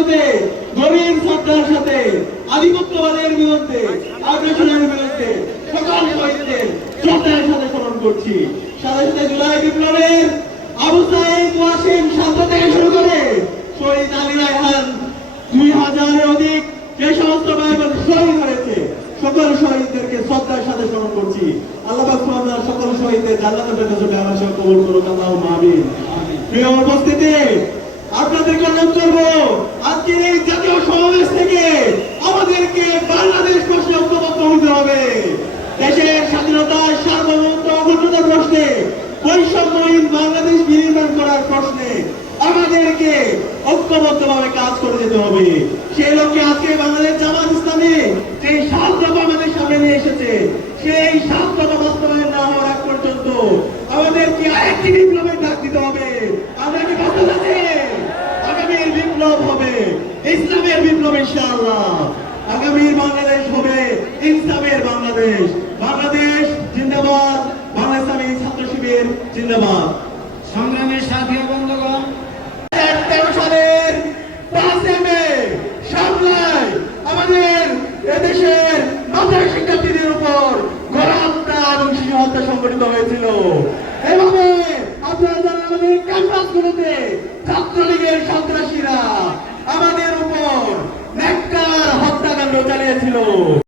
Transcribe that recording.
বিরুদ্ধে, গভীর শ্রদ্ধার সাথে আধিপত্যবাদের বিরুদ্ধে, আগ্রাসনের বিরুদ্ধে সকল শহীদদের শ্রদ্ধার সাথে স্মরণ করছি। সাথে সাথে জুলাই বিপ্লবের আবু সাঈদ ওয়াসিম শান্ত থেকে শুরু করে শহীদ আলী রায়হান 2000-এর অধিক যে সমস্ত ভাইবোন শহীদ হয়েছে সকল শহীদদেরকে শ্রদ্ধার সাথে স্মরণ করছি। আল্লাহ পাক আপনার সকল শহীদদের জান্নাতুল ফেরদৌসে আমার সাথে কবুল করুন, আল্লাহুম্মা আমিন। প্রিয় উপস্থিতি, আপনাদেরকে অনুরোধ করব আজকের এই জাতীয় সমাবেশ থেকে আমাদেরকে বাংলাদেশ প্রশ্নে ঐক্যবদ্ধ হতে হবে। দেশের স্বাধীনতা, সার্বভৌমত্ব, অখণ্ডতার প্রশ্নে, বৈষম্যহীন বাংলাদেশ বিনির্মাণ করার প্রশ্নে আমাদেরকে ঐক্যবদ্ধভাবে কাজ করে যেতে হবে। সেই লক্ষ্যে আজকে বাংলাদেশ জামাত ইসলামী যে 7 দফা আমাদের সামনে নিয়ে এসেছে, সেই 7 দফা বাস্তবায়ন না হওয়ার আগ পর্যন্ত আমাদেরকে আরেকটি বিপ্লবের ডাক দিতে হবে। আমরা কি বলতে চাচ্ছি আগামীর বিপ্লব হবে ইসলামের বিপ্লব ইনশাআল্লাহ। আগামীর বাংলাদেশ হবে ইসলামের বাংলাদেশ। বাংলাদেশ জিন্দাবাদ, বাংলা ইসলামী ছাত্র শিবির জিন্দাবাদ। সংগ্রামের সাথী বন্ধুগণ, 2013 সালের 5 মে সামলায় আমাদের এদেশের মাদ্রাসা শিক্ষার্থীদের উপর গণহত্যা এবং শিশু হত্যা সংঘটিত হয়েছিল। এভাবে আপনারা জানেন আমাদের ক্যাম্পাসগুলোতে ছাত্রলীগের সন্ত্রাসীরা আমাদের উপর নেককার হত্যাকাণ্ড চালিয়েছিল।